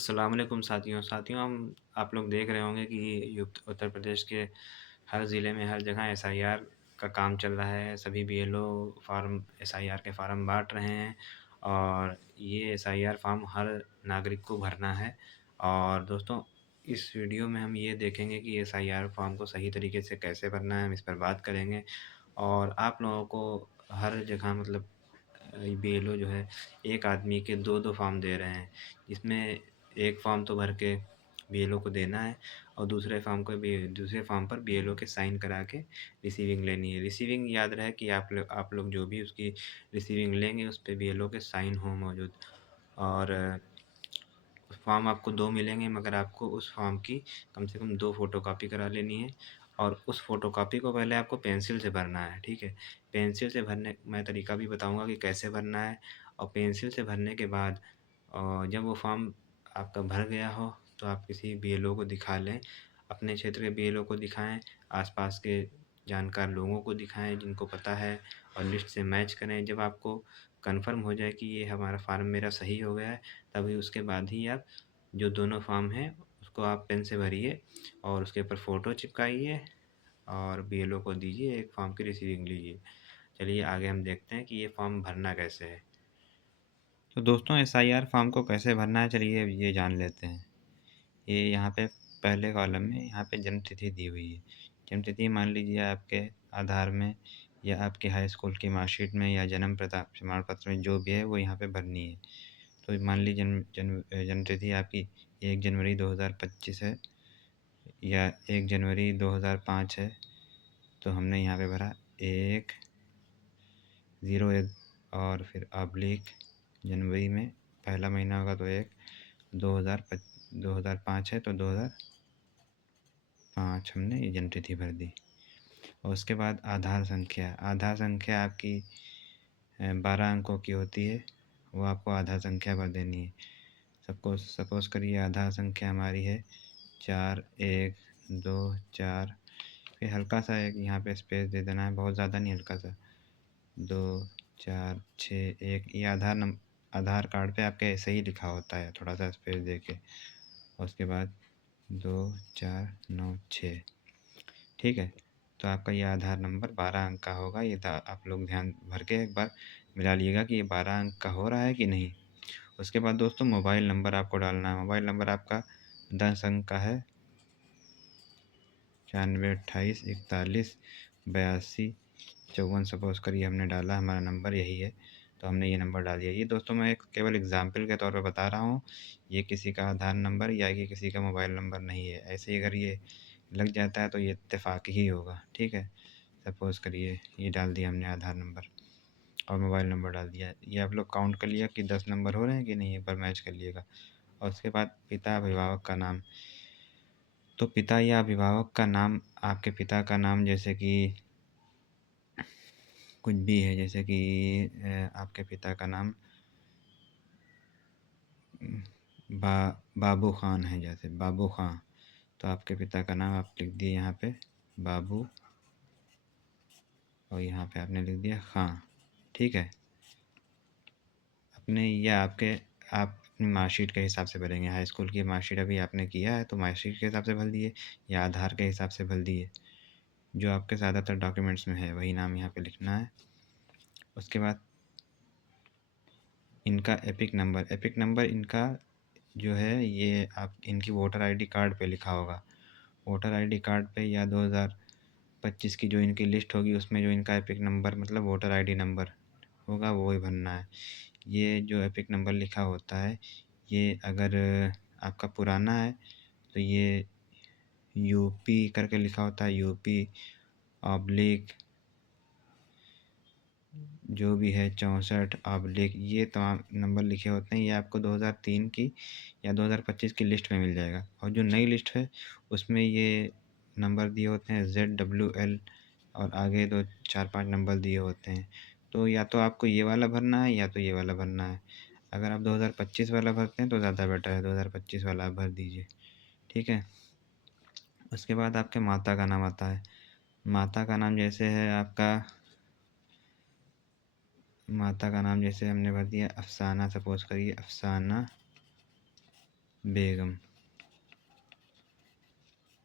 अस्सलाम वालेकुम साथियों हम आप लोग देख रहे होंगे कि उत्तर प्रदेश के हर ज़िले में हर जगह एसआईआर का काम चल रहा है। सभी बीएलओ फार्म एसआईआर के फार्म बांट रहे हैं और ये एसआईआर फार्म हर नागरिक को भरना है। और दोस्तों, इस वीडियो में हम ये देखेंगे कि एसआईआर फॉर्म को सही तरीके से कैसे भरना है, हम इस पर बात करेंगे। और आप लोगों को हर जगह मतलब बीएलओ जो है एक आदमी के 2-2 फॉर्म दे रहे हैं, जिसमें एक फॉर्म तो भर के बीएलओ को देना है और दूसरे फॉर्म पर बीएलओ के साइन करा के रिसीविंग लेनी है। रिसीविंग याद रहे कि आप लोग जो भी उसकी रिसीविंग लेंगे उस पे बीएलओ के साइन हों मौजूद। और फॉर्म आपको 2 मिलेंगे, मगर आपको उस फॉर्म की कम से कम 2 फ़ोटोकॉपी करा लेनी है और उस फ़ोटोकॉपी को पहले आपको पेंसिल से भरना है, ठीक है? पेंसिल से भरने मैं तरीका भी बताऊँगा कि कैसे भरना है। और पेंसिल से भरने के बाद जब वो फॉर्म आपका भर गया हो, तो आप किसी बीएलओ को दिखा लें। अपने क्षेत्र के बीएलओ को दिखाएँ, आस-पास के जानकार लोगों को दिखाएँ जिनको पता है, और लिस्ट से मैच करें। जब आपको कन्फ़र्म हो जाए कि ये हमारा फ़ॉर्म मेरा सही हो गया है, तभी उसके बाद ही आप जो दोनों फॉर्म हैं उसको आप पेन से भरिए और उसके ऊपर फ़ोटो चिपकाइए और बीएलओ को दीजिए, एक फॉर्म की रिसीविंग लीजिए। चलिए आगे हम देखते हैं कि ये फॉर्म भरना कैसे है। तो दोस्तों, एसआईआर फॉर्म को कैसे भरना है, चलिए ये जान लेते हैं। ये यहाँ पे पहले कॉलम में यहाँ पे जन्म तिथि दी हुई है। जन्म तिथि मान लीजिए आपके आधार में या आपके हाई स्कूल की मार्कशीट में या जन्म प्रमाण पत्र में जो भी है वो यहाँ पे भरनी है। तो मान लीजिए जन्म तिथि आपकी 1 जनवरी 2025 है या 1 जनवरी 2005 है, तो हमने यहाँ पे भरा 101 और फिर ऑब्लिक जनवरी में पहला महीना होगा तो 1 2005 है तो 2005 हमने ये जन्म तिथि भर दी। और उसके बाद आधार संख्या आपकी 12 अंकों की होती है, वो आपको आधार संख्या भर देनी है। सपोज़ करिए आधार संख्या हमारी है 4124, फिर हल्का सा एक यहाँ पे स्पेस दे देना है, बहुत ज़्यादा नहीं, हल्का सा 2461। ये आधार कार्ड पे आपके ऐसे ही लिखा होता है, थोड़ा सा स्पेस दे के। और उसके बाद 2496, ठीक है। तो आपका ये आधार नंबर 12 अंक का होगा। ये आप लोग ध्यान भर के एक बार मिला लीजिएगा कि ये 12 अंक का हो रहा है कि नहीं। उसके बाद दोस्तों, मोबाइल नंबर आपको डालना है। मोबाइल नंबर आपका 10 अंक का है, 9428418254। सपोज़ करिए हमने डाला, हमारा नंबर यही है, तो हमने ये नंबर डाल दिया। ये दोस्तों मैं एक केवल एग्ज़ाम्पल के तौर पे बता रहा हूँ, ये किसी का आधार नंबर या ये किसी का मोबाइल नंबर नहीं है। ऐसे ही अगर ये लग जाता है तो ये इत्तेफ़ाक़ी ही होगा, ठीक है। सपोज़ करिए ये डाल दिया हमने आधार नंबर और मोबाइल नंबर डाल दिया। ये आप लोग काउंट कर लिया कि 10 नंबर हो रहे हैं कि नहीं, एक बार मैच कर लिएगा। और उसके बाद पिता अभिभावक का नाम। तो पिता या अभिभावक का नाम, आपके पिता का नाम जैसे कि कुछ भी है, जैसे कि आपके पिता का नाम बाबू ख़ान है, जैसे बाबू ख़ान, तो आपके पिता का नाम आप लिख दिए यहाँ पे बाबू और यहाँ पे आपने लिख दिया ख़ान, ठीक है। अपने या आपके आप अपनी मार्कशीट के हिसाब से भरेंगे। हाई स्कूल की मार्कशीट अभी आपने किया है तो मार्कशीट के हिसाब से भर दिए या आधार के हिसाब से भर दिए, जो आपके ज़्यादातर डॉक्यूमेंट्स में है वही नाम यहाँ पे लिखना है। उसके बाद इनका एपिक नंबर इनका जो है, ये आप इनकी वोटर आईडी कार्ड पे लिखा होगा। वोटर आईडी कार्ड पे या 2025 की जो इनकी लिस्ट होगी उसमें जो इनका एपिक नंबर मतलब वोटर आईडी नंबर होगा वो ही भरना है। ये जो एपिक नंबर लिखा होता है, ये अगर आपका पुराना है तो ये यूपी करके लिखा होता है, यूपी ऑब्लिक जो भी है 64 ऑब्लिक, ये तमाम नंबर लिखे होते हैं। ये आपको 2003 की या 2025 की लिस्ट में मिल जाएगा। और जो नई लिस्ट है उसमें ये नंबर दिए होते हैं ZWL और आगे 2 4-5 नंबर दिए होते हैं। तो या तो आपको ये वाला भरना है या तो ये वाला भरना है। अगर आप 2025 वाला भरते हैं तो ज़्यादा बेटर है, 2025 वाला आप भर दीजिए, ठीक है। उसके बाद आपके माता का नाम आता है। माता का नाम जैसे है आपका, माता का नाम जैसे हमने भर दिया अफ़साना, सपोज़ करिए अफ़साना बेगम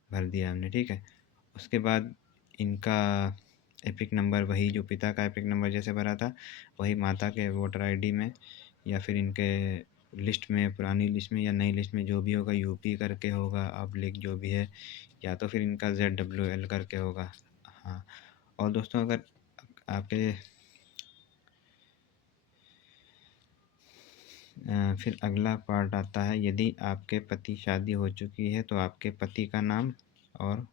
भर दिया हमने, ठीक है। उसके बाद इनका एपिक नंबर, वही जो पिता का एपिक नंबर जैसे भरा था, वही माता के वोटर आईडी में या फिर इनके लिस्ट में, पुरानी लिस्ट में या नई लिस्ट में जो भी होगा, यूपी करके होगा, ऑब्लिक जो भी है, या तो फिर इनका ZWL करके होगा। हाँ, और दोस्तों अगर आपके फिर अगला पार्ट आता है, यदि आपके पति शादी हो चुकी है तो आपके पति का नाम और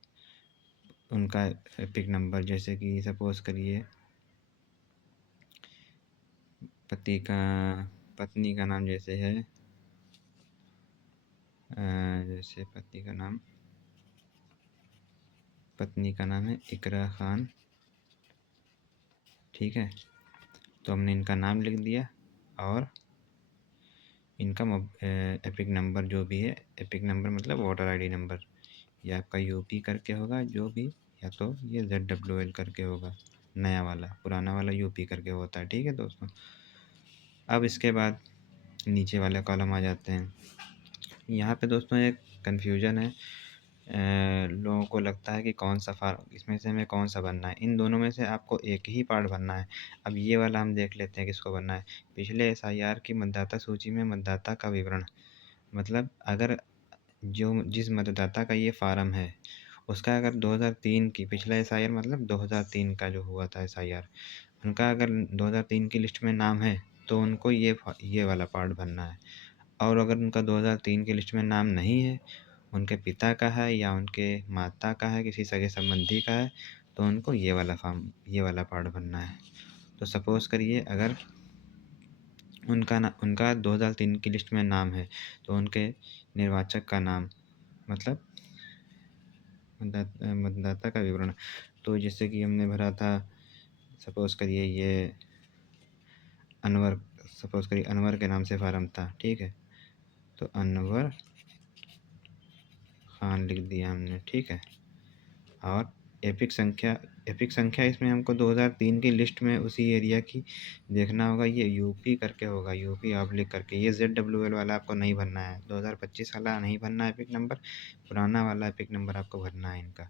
उनका एपिक नंबर, जैसे कि सपोज़ करिए पति का पत्नी का नाम जैसे है, जैसे पत्नी का नाम है इकरा खान, ठीक है। तो हमने इनका नाम लिख दिया और इनका एपिक नंबर जो भी है, एपिक नंबर मतलब वोटर आईडी नंबर, ये आपका यूपी करके होगा जो भी, या तो ये ZWL करके होगा नया वाला, पुराना वाला यूपी करके होता है, ठीक है दोस्तों। अब इसके बाद नीचे वाले कॉलम आ जाते हैं। यहाँ पे दोस्तों एक कन्फ्यूजन है, लोगों को लगता है कि कौन सा फार्म, इसमें से हमें कौन सा भरना है। इन दोनों में से आपको एक ही पार्ट भरना है। अब ये वाला हम देख लेते हैं किसको भरना है। पिछले SIR की मतदाता सूची में मतदाता का विवरण, मतलब अगर जो जिस मतदाता का ये फार्म है उसका अगर 2003 की, पिछला SIR मतलब 2003 का जो हुआ था SIR, उनका अगर 2003 की लिस्ट में नाम है तो उनको ये वाला पार्ट भरना है। और अगर उनका 2003 की लिस्ट में नाम नहीं है, उनके पिता का है या उनके माता का है, किसी सगे संबंधी का है, तो उनको ये वाला पार्ट भरना है। तो सपोज़ करिए अगर उनका 2003 की लिस्ट में नाम है तो उनके निर्वाचक का नाम, मतलब मतदाता का विवरण, तो जैसे कि हमने भरा था, सपोज़ करिए ये अनवर, सपोज़ करिए अनवर के नाम से फार्म था, ठीक है। तो अनवर खान लिख दिया हमने, ठीक है। और एपिक संख्या इसमें हमको 2003 की लिस्ट में उसी एरिया की देखना होगा, ये यूपी करके होगा, यूपी ऑब्लिक करके। ये ZWL वाला आपको नहीं भरना है, 2025 वाला नहीं भरना है एपिक नंबर, पुराना वाला एपिक नंबर आपको भरना है। इनका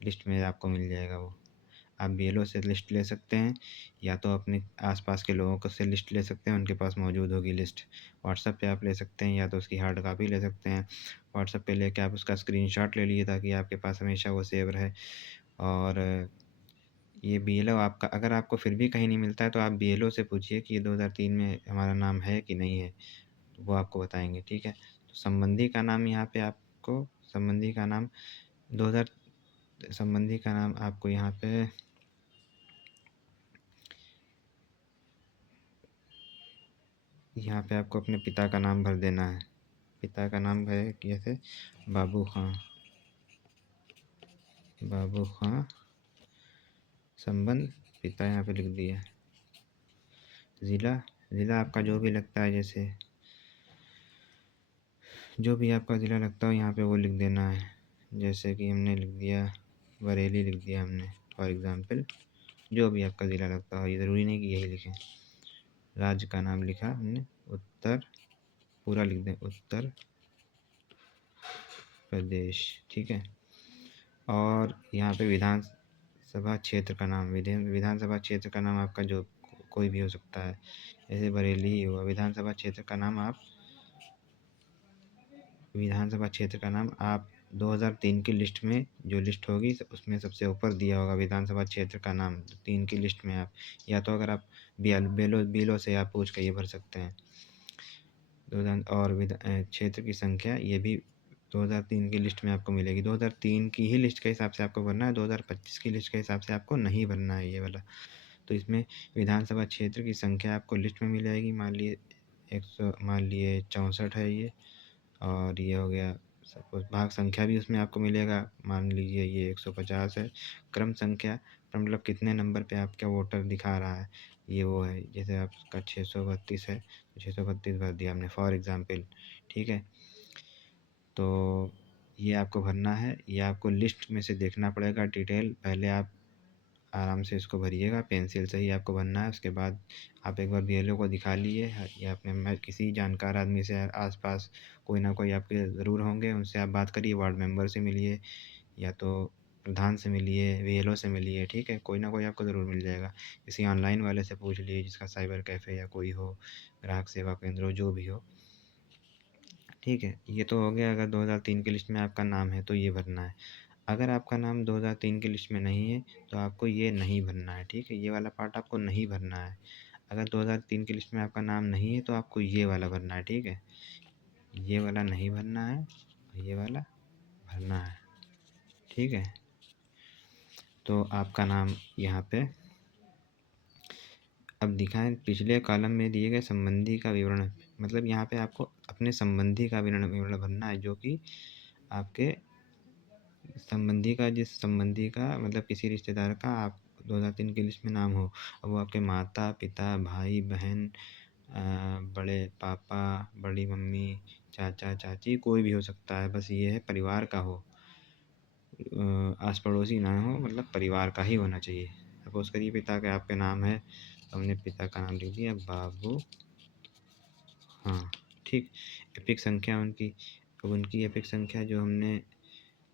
लिस्ट में आपको मिल जाएगा वो। आप BLO से लिस्ट ले सकते हैं या तो अपने आसपास के लोगों को से लिस्ट ले सकते हैं, उनके पास मौजूद होगी लिस्ट। व्हाट्सएप पे आप ले सकते हैं या तो उसकी हार्ड कॉपी ले सकते हैं। व्हाट्सएप पे लेके आप उसका स्क्रीनशॉट ले लिए ताकि आपके पास हमेशा वो सेव रहे। और ये BLO आपका, अगर आपको फिर भी कहीं नहीं मिलता है तो आप BLO से पूछिए कि ये 2003 में हमारा नाम है कि नहीं है, तो वो आपको बताएंगे, ठीक है। तो संबंधी का नाम यहाँ पे आपको, संबंधी का नाम 2000 संबंधी का नाम आपको यहाँ पे आपको अपने पिता का नाम भर देना है। पिता का नाम है कैसे, बाबू खां, बाबू खां संबंध पिता यहाँ पे लिख दिया। ज़िला, ज़िला आपका जो भी लगता है, जैसे जो भी आपका ज़िला लगता हो यहाँ पे वो लिख देना है। जैसे कि हमने लिख दिया बरेली, लिख दिया हमने फॉर एग्ज़ाम्पल, जो भी आपका ज़िला लगता हो, ये ज़रूरी नहीं कि यही लिखें। राज्य का नाम लिखा हमने उत्तर, पूरा लिख दें उत्तर प्रदेश, ठीक है। और यहाँ पे विधानसभा क्षेत्र का नाम, विधानसभा क्षेत्र का नाम आपका जो कोई भी हो सकता है, जैसे बरेली ही हुआ, विधानसभा क्षेत्र का नाम आप, विधानसभा क्षेत्र का नाम आप 2003 की लिस्ट में जो लिस्ट होगी उसमें सबसे ऊपर दिया होगा विधानसभा क्षेत्र का नाम, 3 की लिस्ट में आप, या तो अगर आप BLO से आप पूछ के ये भर सकते हैं। और क्षेत्र की संख्या ये भी 2003 की लिस्ट में आपको मिलेगी। 2003 की ही लिस्ट के हिसाब से आपको भरना है, 2025 की लिस्ट के हिसाब से आपको नहीं भरना है ये वाला। तो इसमें विधानसभा क्षेत्र की संख्या आपको लिस्ट में मिल जाएगी। मान लिए 64 है ये, और ये हो गया सपोज भाग संख्या भी उसमें आपको मिलेगा, मान लीजिए ये 150 है। क्रम संख्या, मतलब कितने नंबर पे आपका वोटर दिखा रहा है, ये वो है, जैसे आपका 632 है तो 632 भर दिया हमने फॉर एग्ज़ाम्पल, ठीक है। तो ये आपको भरना है, ये आपको लिस्ट में से देखना पड़ेगा डिटेल। पहले आप आराम से इसको भरिएगा, पेंसिल से ही आपको भरना है। उसके बाद आप एक बार बीएलओ को दिखा लीजिए या अपने में किसी जानकार आदमी से आस-पास कोई ना कोई आपके ज़रूर होंगे, उनसे आप बात करिए, वार्ड मेंबर से मिलिए या तो प्रधान से मिलिए, बीएलओ से मिलिए, ठीक है? कोई ना कोई आपको ज़रूर मिल जाएगा। किसी ऑनलाइन वाले से पूछ लीजिए जिसका साइबर कैफ़े या कोई हो, ग्राहक सेवा केंद्र हो, जो भी हो, ठीक है? ये तो हो गया, अगर 2003 की लिस्ट में आपका नाम है तो ये भरना है। अगर आपका नाम 2003 की लिस्ट में नहीं है तो आपको ये नहीं भरना है, ठीक है? ये वाला पार्ट आपको नहीं भरना है। अगर 2003 की लिस्ट में आपका नाम नहीं है तो आपको ये वाला भरना है, ठीक है? ये वाला नहीं भरना है, ये वाला भरना है, ठीक है? तो आपका नाम यहाँ पे अब दिखाएँ, पिछले कॉलम में दिए गए संबंधी का विवरण, मतलब यहाँ पे आपको अपने संबंधी का विवरण भरना है, जो कि आपके संबंधी का, जिस संबंधी का मतलब किसी रिश्तेदार का आप 2003 की लिस्ट में नाम हो। अब वो आपके माता पिता, भाई बहन, बड़े पापा, बड़ी मम्मी, चाचा चाची, कोई भी हो सकता है, बस ये है परिवार का हो। आस पड़ोसी ना हो, मतलब परिवार का ही होना चाहिए। सपोज़ करिए पिता के आपके नाम है, तो हमने पिता का नाम लिख दिया बाबू, हाँ, ठीक। एपिक संख्या उनकी, अब उनकी एपिक संख्या जो हमने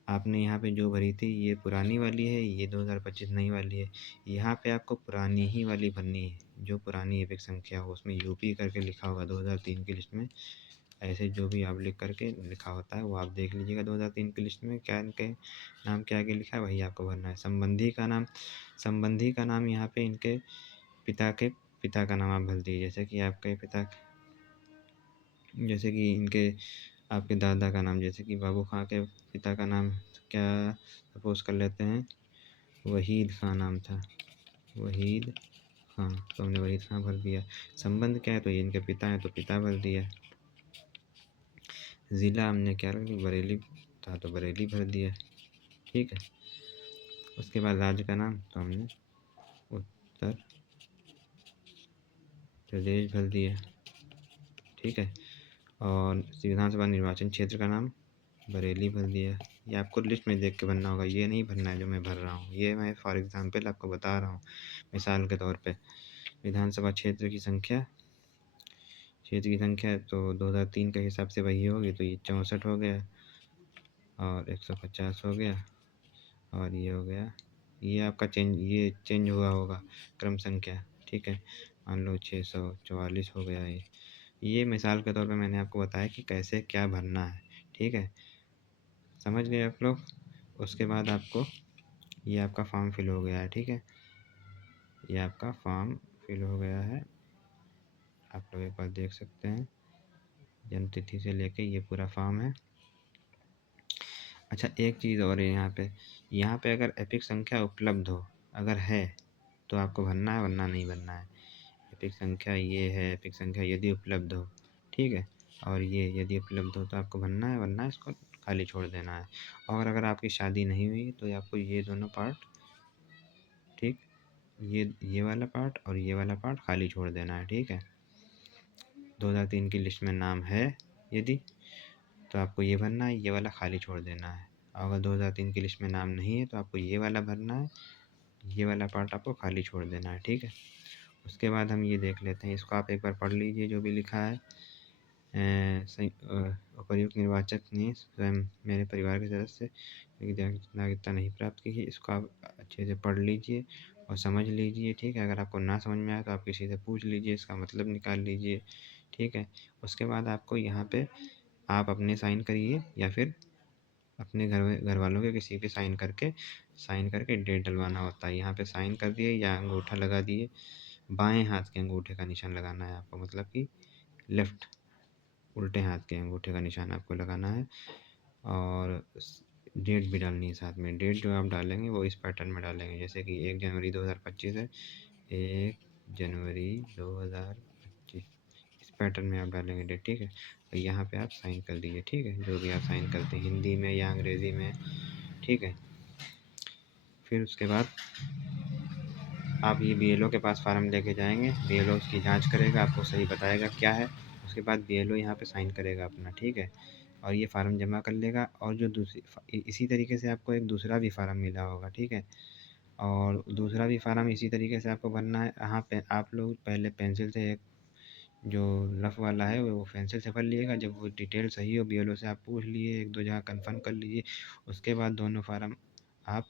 आपने यहाँ पे जो भरी थी, ये पुरानी वाली है, ये 2025 नई वाली है। यहाँ पे आपको पुरानी ही वाली भरनी है, जो पुरानी एपिक संख्या हो, उसमें यूपी करके लिखा होगा 2003 की लिस्ट में। ऐसे जो भी आप लिख करके लिखा होता है वो आप देख लीजिएगा 2003 की लिस्ट में क्या इनके नाम के आगे लिखा है, वही आपको भरना है। संबंधी का नाम यहाँ पे इनके पिता का नाम आप भर दीजिए। जैसे कि इनके आपके दादा का नाम, जैसे कि बाबू खां के पिता का नाम क्या, सपोज़ कर लेते हैं वहीद खां नाम था, वहीद खां, तो हमने वहीद खां भर दिया। संबंध क्या है, तो ये इनके पिता हैं तो पिता भर दिया। ज़िला हमने क्या रख दिया, बरेली था तो बरेली भर दिया, ठीक है। उसके बाद राज्य का नाम तो हमने उत्तर प्रदेश भर दिया, ठीक है। और विधानसभा निर्वाचन क्षेत्र का नाम बरेली भर दिया। ये आपको लिस्ट में देख के भरना होगा, ये नहीं भरना है जो मैं भर रहा हूँ, ये मैं फॉर एग्ज़ाम्पल आपको बता रहा हूँ, मिसाल के तौर पे। विधानसभा क्षेत्र की संख्या तो 2003 के हिसाब से वही होगी, तो ये 64 हो गया और 150 हो गया और ये हो गया, ये आपका ये चेंज हुआ होगा क्रम संख्या, ठीक है। मान लो 644 हो गया ये मिसाल के तौर पे मैंने आपको बताया कि कैसे क्या भरना है, ठीक है। समझ गए आप लोग? उसके बाद आपको ये आपका फॉर्म फिल हो गया है, ठीक है। ये आपका फॉर्म फिल हो गया है, आप लोग एक बार देख सकते हैं, जन्म तिथि से लेके ये पूरा फॉर्म है। अच्छा, एक चीज़ और है यहाँ पे अगर एपिक संख्या उपलब्ध हो, अगर है तो आपको भरना है, वरना नहीं भरना है। एपिक संख्या ये है, एपिक संख्या यदि उपलब्ध हो, ठीक है। और ये यदि उपलब्ध हो तो आपको भरना है, वरना इसको खाली छोड़ देना है। और अगर आपकी शादी नहीं हुई तो आपको ये दोनों पार्ट, ठीक, ये वाला पार्ट और ये वाला पार्ट खाली छोड़ देना है, ठीक है। 2003 की लिस्ट में नाम है यदि, तो आपको ये भरना है, ये वाला खाली छोड़ देना है। और अगर 2003 की लिस्ट में नाम नहीं है तो आपको ये वाला भरना है, ये वाला पार्ट आपको खाली छोड़ देना है, ठीक है। उसके बाद हम ये देख लेते हैं, इसको आप एक बार पढ़ लीजिए जो भी लिखा है। उपर्युक्त निर्वाचक ने स्वयं मेरे परिवार के सदस्य नागरिकता नहीं प्राप्त की है, इसको आप अच्छे से पढ़ लीजिए और समझ लीजिए, ठीक है। अगर आपको ना समझ में आए तो आप किसी से पूछ लीजिए, इसका मतलब निकाल लीजिए, ठीक है। उसके बाद आपको यहाँ पे आप अपने साइन करिए या फिर अपने घर वालों के किसी पे साइन करके डेट डलवाना होता है। यहाँ पे साइन कर दिए या अंगूठा लगा दिए, बाएं हाथ के अंगूठे का निशान लगाना है आपको, मतलब कि लेफ़्ट, उल्टे हाथ के अंगूठे का निशान आपको लगाना है। और डेट भी डालनी है साथ में। डेट जो आप डालेंगे वो इस पैटर्न में डालेंगे, जैसे कि 1 जनवरी 2025 है, 1 जनवरी 2025, इस पैटर्न में आप डालेंगे डेट, ठीक है। तो यहाँ पे आप साइन कर दीजिए, ठीक है, जो भी आप साइन करते हैं, हिंदी में या अंग्रेज़ी में, ठीक है। फिर उसके बाद आप ये बीएलओ के पास फार्म लेके जाएंगे, बीएलओ उसकी जांच करेगा, आपको सही बताएगा क्या है। उसके बाद बीएलओ यहाँ पे साइन करेगा अपना, ठीक है। और ये फार्म जमा कर लेगा, और जो दूसरी इसी तरीके से आपको एक दूसरा भी फार्म मिला होगा, ठीक है। और दूसरा भी फार्म इसी तरीके से आपको भरना है। यहाँ पे आप लोग पहले पेंसिल से एक जो रफ वाला है वो पेंसिल से भर लिएगा। जब वो डिटेल सही हो बीएलओ से आप पूछ लिए, एक दो जगह कंफर्म कर लीजिए। उसके बाद दोनों फार्म आप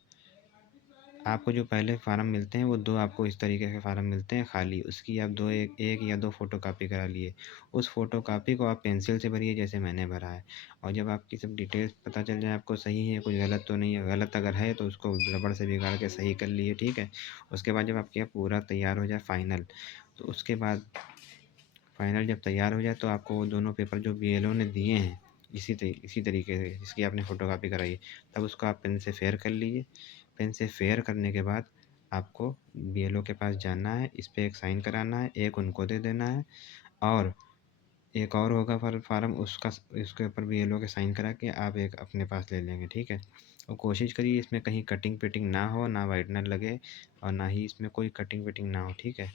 आपको जो पहले फ़ार्म मिलते हैं वो 2 आपको इस तरीके के फ़ार्म मिलते हैं खाली, उसकी आप 2 1 या 2 फ़ोटोकॉपी करा लिए। उस फ़ोटोकॉपी को आप पेंसिल से भरिए जैसे मैंने भरा है, और जब आपकी सब डिटेल्स पता चल जाए आपको सही है, कुछ गलत तो नहीं है, गलत अगर है तो उसको रबड़ से बिगाड़ के सही कर लिए, ठीक है? उसके बाद जब आपके यहाँ पूरा तैयार हो जाए फ़ाइनल, तो उसके बाद फ़ाइनल जब तैयार हो जाए तो आपको वो दोनों पेपर जो बीएलओ ने दिए हैं, इसी तरीके से जिसकी आपने फ़ोटोकॉपी कराई है, तब उसको आप पेन से फेयर कर लीजिए। पेन से फेयर करने के बाद आपको बीएलओ के पास जाना है, इस पे एक साइन कराना है, एक उनको दे देना है, और एक और होगा फार्म उसका उसके ऊपर बीएलओ के साइन करा के आप एक अपने पास ले लेंगे, ठीक है? और कोशिश करिए इसमें कहीं कटिंग-पिटिंग ना हो, ना व्हाइटनर लगे, और ना ही इसमें कोई कटिंग-पिटिंग ना हो, ठीक है?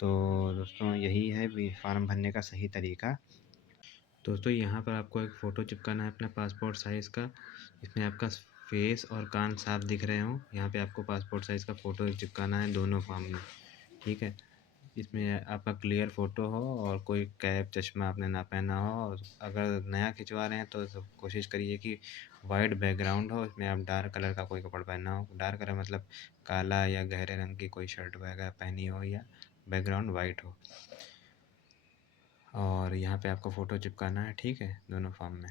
तो दोस्तों यही है फार्म भरने का सही तरीका। दोस्तों यहाँ पर आपको एक फ़ोटो चिपकाना है अपना पासपोर्ट साइज़ का। इसमें आपका फेस और कान साफ दिख रहे हों, यहाँ पे आपको पासपोर्ट साइज़ का फ़ोटो चिपकाना है दोनों फॉर्म में, ठीक है? इसमें आपका क्लियर फ़ोटो हो और कोई कैप चश्मा आपने ना पहना हो, और अगर नया खिंचवा रहे हैं तो कोशिश करिए कि वाइट बैकग्राउंड हो, इसमें आप डार्क कलर का कोई कपड़ा पहना हो। डार्क कलर मतलब काला या गहरे रंग की कोई शर्ट वगैरह पहनी हो, या बैकग्राउंड वाइट हो। और यहाँ पे आपको फ़ोटो चिपकाना है, ठीक है, दोनों फॉर्म में।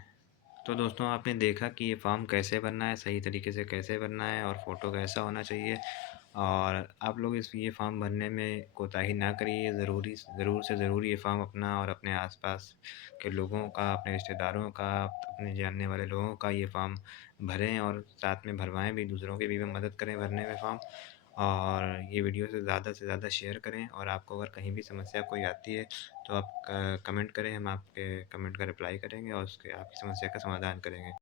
तो दोस्तों आपने देखा कि ये फॉर्म कैसे भरना है, सही तरीके से कैसे भरना है, और फ़ोटो कैसा होना चाहिए। और आप लोग ये फॉर्म भरने में कोताही ना करिए। ज़रूर से ज़रूर ये फॉर्म अपना और अपने आसपास के लोगों का, अपने रिश्तेदारों का, अपने जानने वाले लोगों का ये फॉर्म भरें, और साथ में भरवाएं भी, दूसरों की भी मदद करें भरने में फॉर्म। और ये वीडियो से ज़्यादा शेयर करें, और आपको अगर कहीं भी समस्या कोई आती है तो आप कमेंट करें, हम आपके कमेंट का रिप्लाई करेंगे और उसके आपकी समस्या का समाधान करेंगे।